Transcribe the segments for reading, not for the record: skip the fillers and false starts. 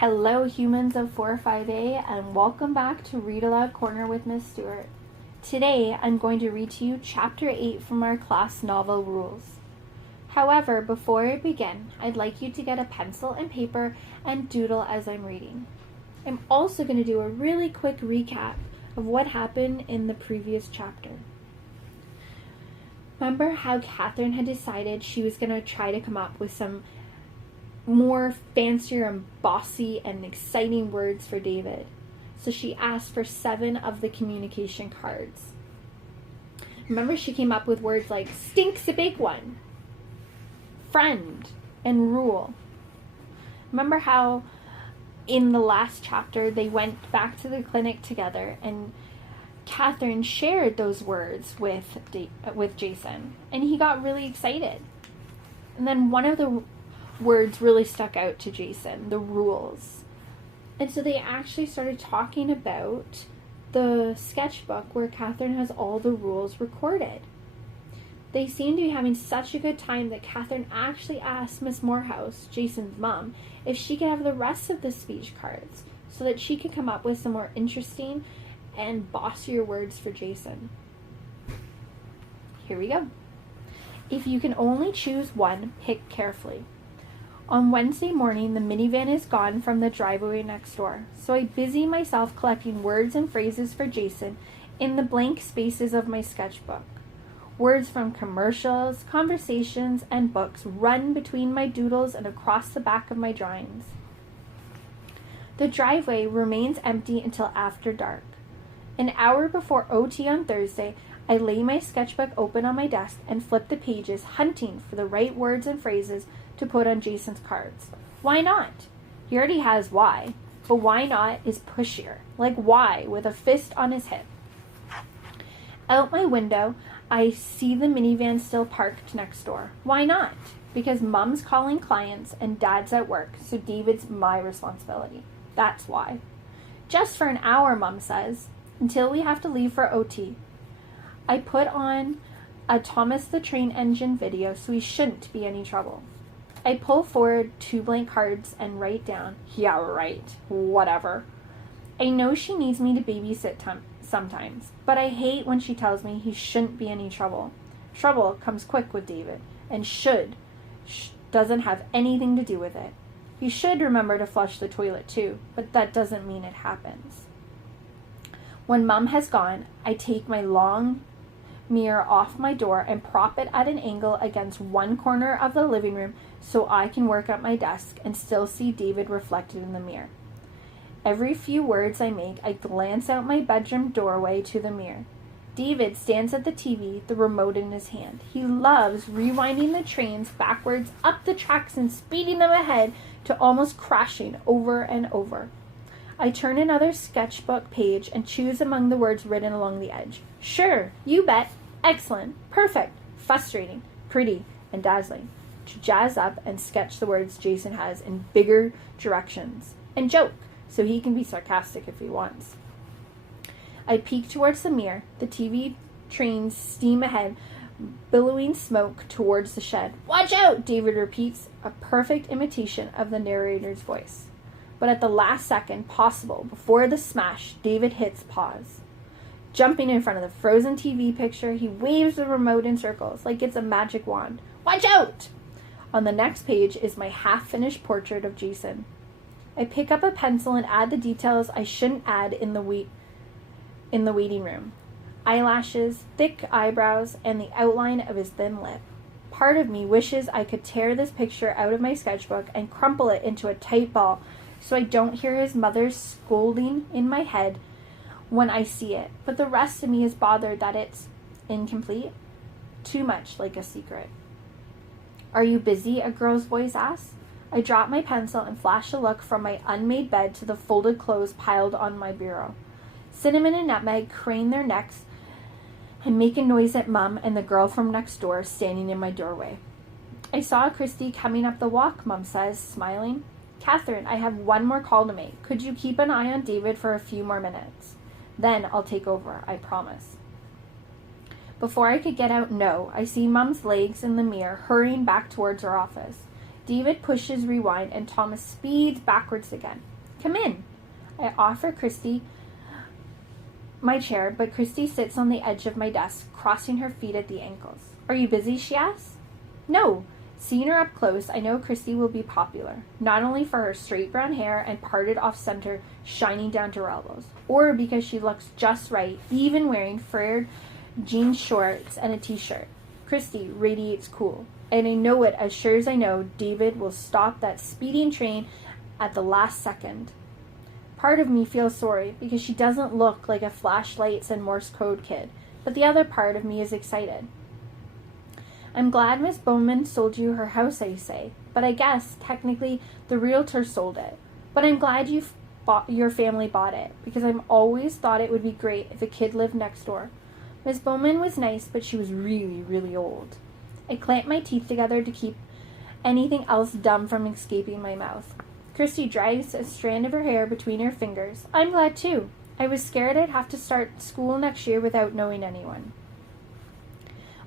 Hello, humans of 4-5A, and welcome back to Read Aloud Corner with Miss Stewart. Today, I'm going to read to you Chapter 8 from our class novel Rules. However, before I begin, I'd like you to get a pencil and paper and doodle as I'm reading. I'm also going to do a really quick recap of what happened in the previous chapter. Remember how Catherine had decided she was going to try to come up with some more fancier and bossy and exciting words for David. So she asked for 7 of the communication cards. Remember, she came up with words like stink's a big one, friend, and rule. Remember how in the last chapter they went back to the clinic together and Catherine shared those words with Jason, and he got really excited. And then one of the words really stuck out to Jason, the rules. And so they actually started talking about the sketchbook where Catherine has all the rules recorded. They seemed to be having such a good time that Catherine actually asked Miss Morehouse, Jason's mom, if she could have the rest of the speech cards so that she could come up with some more interesting and bossier words for Jason. Here we go. If you can only choose one, pick carefully. On Wednesday morning, the minivan is gone from the driveway next door, so I busy myself collecting words and phrases for Jason in the blank spaces of my sketchbook. Words from commercials, conversations, and books run between my doodles and across the back of my drawings. The driveway remains empty until after dark. An hour before OT on Thursday, I lay my sketchbook open on my desk and flip the pages, hunting for the right words and phrases to put on Jason's cards. Why not? He already has why, but why not is pushier, like why with a fist on his hip. Out my window, I see the minivan still parked next door. Why not? Because Mom's calling clients and Dad's at work, so David's my responsibility. That's why. Just for an hour, Mom says, until we have to leave for OT. I put on a Thomas the Train Engine video, so he shouldn't be any trouble. I pull forward 2 blank cards and write down, yeah, right, whatever. I know she needs me to babysit sometimes, but I hate when she tells me he shouldn't be any trouble. Trouble comes quick with David, and doesn't have anything to do with it. He should remember to flush the toilet too, but that doesn't mean it happens. When Mom has gone, I take my long mirror off my door and prop it at an angle against one corner of the living room so I can work at my desk and still see David reflected in the mirror. Every few words I make, I glance out my bedroom doorway to the mirror. David stands at the TV, the remote in his hand. He loves rewinding the trains backwards up the tracks and speeding them ahead to almost crashing over and over. I turn another sketchbook page and choose among the words written along the edge. Sure, you bet, excellent, perfect, frustrating, pretty, and dazzling. To jazz up and sketch the words Jason has in bigger directions. And joke, so he can be sarcastic if he wants. I peek towards the mirror. The TV trains steam ahead, billowing smoke towards the shed. Watch out, David repeats, a perfect imitation of the narrator's voice. But at the last second possible, before the smash, David hits pause. Jumping in front of the frozen TV picture, he waves the remote in circles like it's a magic wand. Watch out! On the next page is my half-finished portrait of Jason. I pick up a pencil and add the details I shouldn't add in the waiting room. Eyelashes, thick eyebrows, and the outline of his thin lip. Part of me wishes I could tear this picture out of my sketchbook and crumple it into a tight ball so I don't hear his mother's scolding in my head when I see it. But the rest of me is bothered that it's incomplete, too much like a secret. Are you busy? A girl's voice asks. I drop my pencil and flash a look from my unmade bed to the folded clothes piled on my bureau. Cinnamon and Nutmeg crane their necks and make a noise at Mom and the girl from next door standing in my doorway. I saw Christy coming up the walk, Mom says, smiling. Catherine, I have one more call to make. Could you keep an eye on David for a few more minutes? Then I'll take over, I promise. Before I could get out no, I see Mom's legs in the mirror hurrying back towards her office. David pushes rewind and Thomas speeds backwards again. Come in. I offer Christy my chair, but Christy sits on the edge of my desk, crossing her feet at the ankles. Are you busy? She asks. No. Seeing her up close, I know Christy will be popular, not only for her straight brown hair and parted off center shining down to her elbows, or because she looks just right, even wearing flared jean shorts and a t-shirt. Christy radiates cool, and I know it as sure as I know David will stop that speeding train at the last second. Part of me feels sorry because she doesn't look like a flashlights and Morse code kid, but the other part of me is excited. I'm glad Miss Bowman sold you her house, I say, but I guess, technically, the realtor sold it. But I'm glad your family bought it, because I've always thought it would be great if a kid lived next door. Miss Bowman was nice, but she was really, really old. I clamp my teeth together to keep anything else dumb from escaping my mouth. Christy drags a strand of her hair between her fingers. I'm glad, too. I was scared I'd have to start school next year without knowing anyone.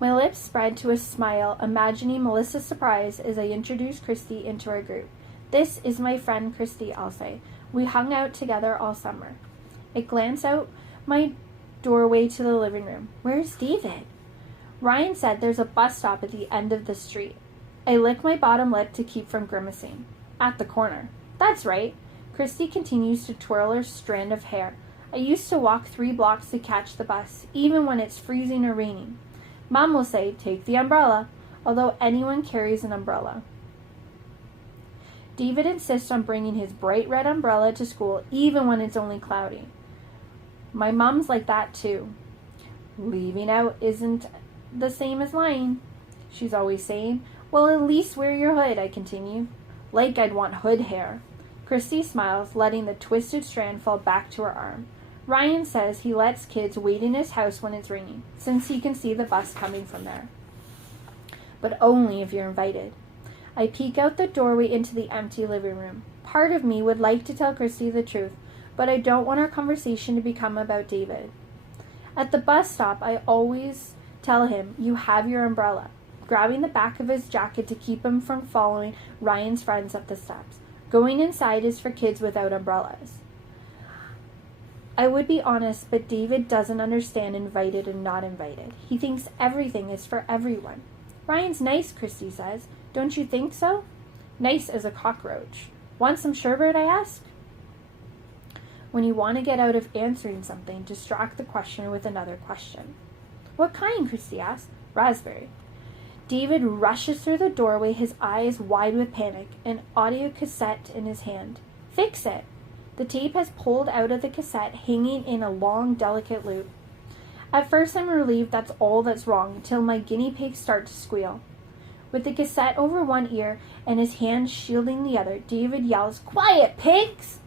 My lips spread to a smile, imagining Melissa's surprise as I introduce Christy into our group. This is my friend Christy, I'll say. We hung out together all summer. I glance out my doorway to the living room. Where's David? Ryan said there's a bus stop at the end of the street. I lick my bottom lip to keep from grimacing. At the corner. That's right. Christy continues to twirl her strand of hair. I used to walk 3 blocks to catch the bus, even when it's freezing or raining. Mom will say, take the umbrella, although anyone carries an umbrella. David insists on bringing his bright red umbrella to school, even when it's only cloudy. My mom's like that, too. Leaving out isn't the same as lying, she's always saying. Well, at least wear your hood, I continue. Like I'd want hood hair. Christy smiles, letting the twisted strand fall back to her arm. Ryan says he lets kids wait in his house when it's raining, since he can see the bus coming from there. But only if you're invited. I peek out the doorway into the empty living room. Part of me would like to tell Christy the truth, but I don't want our conversation to become about David. At the bus stop, I always tell him, you have your umbrella, grabbing the back of his jacket to keep him from following Ryan's friends up the steps. Going inside is for kids without umbrellas. I would be honest, but David doesn't understand invited and not invited. He thinks everything is for everyone. Ryan's nice, Christy says. Don't you think so? Nice as a cockroach. Want some sherbet, I ask? When you want to get out of answering something, distract the questioner with another question. What kind, Christy asks. Raspberry. David rushes through the doorway, his eyes wide with panic, an audio cassette in his hand. Fix it. The tape has pulled out of the cassette, hanging in a long, delicate loop. At first, I'm relieved that's all that's wrong, until my guinea pigs start to squeal. With the cassette over one ear and his hand shielding the other, David yells, Quiet, pigs!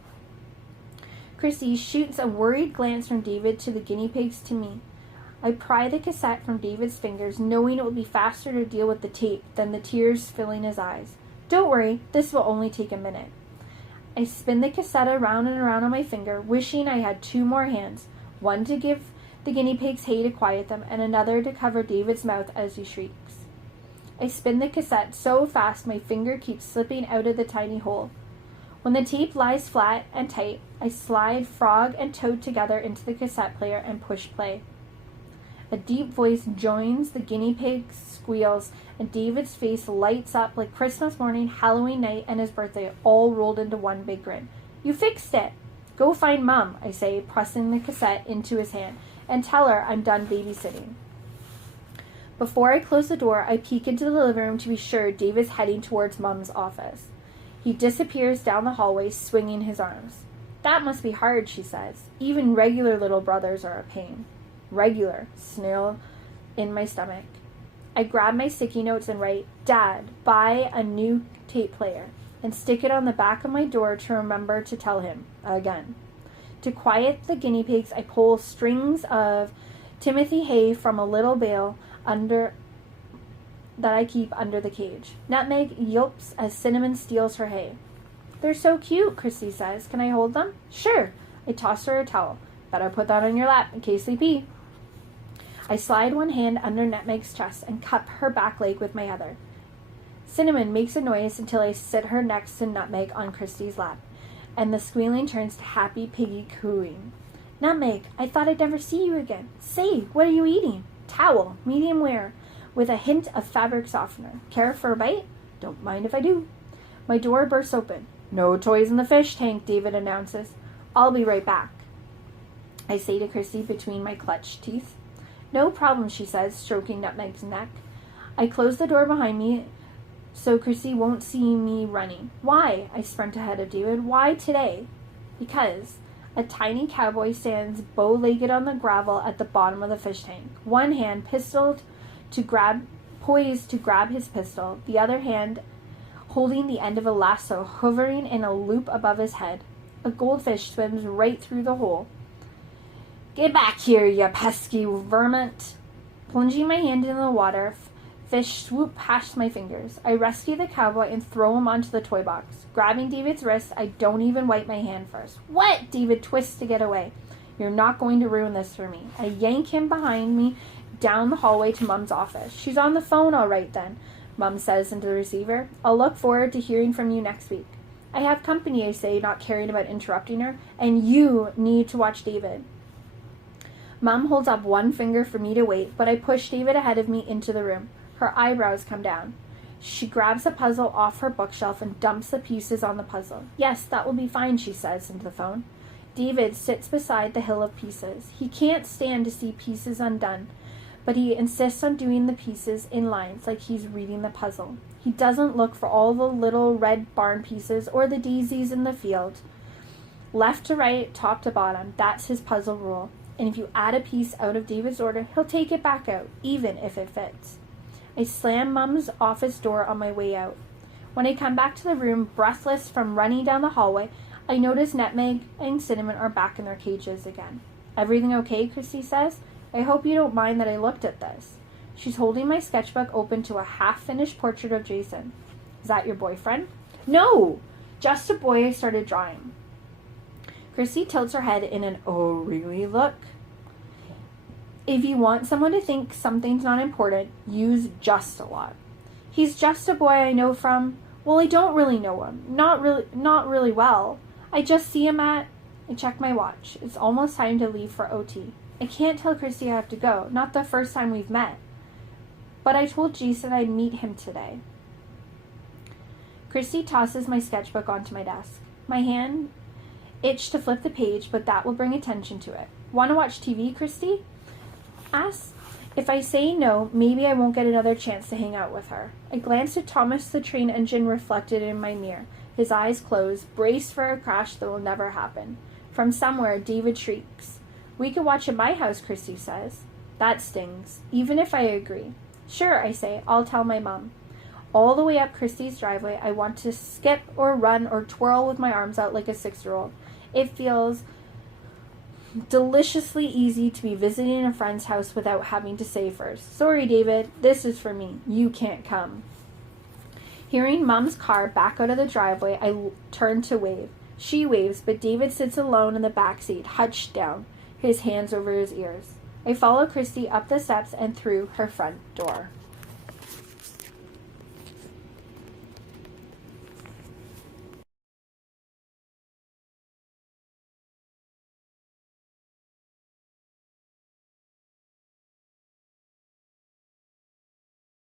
Christy shoots a worried glance from David to the guinea pigs to me. I pry the cassette from David's fingers, knowing it will be faster to deal with the tape than the tears filling his eyes. Don't worry, this will only take a minute. I spin the cassette around and around on my finger, wishing I had 2 more hands, one to give the guinea pigs hay to quiet them, and another to cover David's mouth as he shrieks. I spin the cassette so fast my finger keeps slipping out of the tiny hole. When the tape lies flat and tight, I slide Frog and Toad together into the cassette player and push play. A deep voice joins the guinea pig's squeals, and David's face lights up like Christmas morning, Halloween night, and his birthday, all rolled into one big grin. You fixed it! Go find Mom, I say, pressing the cassette into his hand, and tell her I'm done babysitting. Before I close the door, I peek into the living room to be sure David's heading towards Mom's office. He disappears down the hallway, swinging his arms. That must be hard, she says. Even regular little brothers are a pain. Regular, snarl in my stomach. I grab my sticky notes and write, Dad, buy a new tape player, and stick it on the back of my door to remember to tell him again. To quiet the guinea pigs, I pull strings of Timothy hay from a little bale that I keep under the cage. Nutmeg yelps as Cinnamon steals her hay. They're so cute, Christy says. Can I hold them? Sure. I toss her a towel. Better put that on your lap in case they pee. I slide one hand under Nutmeg's chest and cup her back leg with my other. Cinnamon makes a noise until I sit her next to Nutmeg on Christy's lap, and the squealing turns to happy piggy cooing. Nutmeg, I thought I'd never see you again. Say, what are you eating? Towel, medium wear, with a hint of fabric softener. Care for a bite? Don't mind if I do. My door bursts open. No toys in the fish tank, David announces. I'll be right back, I say to Christy between my clenched teeth. No problem, she says, stroking Nutmeg's neck. I close the door behind me so Christy won't see me running. Why? I sprint ahead of David. Why today? Because a tiny cowboy stands bow-legged on the gravel at the bottom of the fish tank, one hand poised to grab his pistol, the other hand holding the end of a lasso hovering in a loop above his head. A goldfish swims right through the hole. Get back here, you pesky vermint! Plunging my hand into the water, fish swoop past my fingers. I rescue the cowboy and throw him onto the toy box. Grabbing David's wrist, I don't even wipe my hand first. What? David twists to get away. You're not going to ruin this for me. I yank him behind me down the hallway to Mum's office. She's on the phone, all right then, Mum says into the receiver. I'll look forward to hearing from you next week. I have company, I say, not caring about interrupting her, and you need to watch David. Mum holds up one finger for me to wait, but I push David ahead of me into the room. Her eyebrows come down. She grabs a puzzle off her bookshelf and dumps the pieces on the puzzle. Yes, that will be fine, she says into the phone. David sits beside the hill of pieces. He can't stand to see pieces undone, but he insists on doing the pieces in lines like he's reading the puzzle. He doesn't look for all the little red barn pieces or the daisies in the field. Left to right, top to bottom, that's his puzzle rule. And if you add a piece out of David's order, he'll take it back out, even if it fits. I slam Mum's office door on my way out. When I come back to the room, breathless from running down the hallway, I notice Nutmeg and Cinnamon are back in their cages again. Everything okay, Christy says? I hope you don't mind that I looked at this. She's holding my sketchbook open to a half-finished portrait of Jason. Is that your boyfriend? No! Just a boy I started drawing. Christy tilts her head in an "oh, really" look. If you want someone to think something's not important, use just a lot. He's just a boy I know from, well, I don't really know him. Not really well. I just see him I check my watch. It's almost time to leave for OT. I can't tell Christy I have to go. Not the first time we've met. But I told Jason I'd meet him today. Christy tosses my sketchbook onto my desk. My hand itched to flip the page, but that will bring attention to it. Want to watch TV, Christy? Asks. If I say no, maybe I won't get another chance to hang out with her. I glance at Thomas the train engine reflected in my mirror. His eyes close, braced for a crash that will never happen. From somewhere, David shrieks. We could watch at my house, Christy says. That stings, even if I agree. Sure, I say, I'll tell my mom. All the way up Christy's driveway, I want to skip or run or twirl with my arms out like a 6-year-old. It feels deliciously easy to be visiting a friend's house without having to say first, sorry, David, this is for me. You can't come. Hearing Mom's car back out of the driveway, I turn to wave. She waves, but David sits alone in the back seat, hunched down, his hands over his ears. I follow Christy up the steps and through her front door.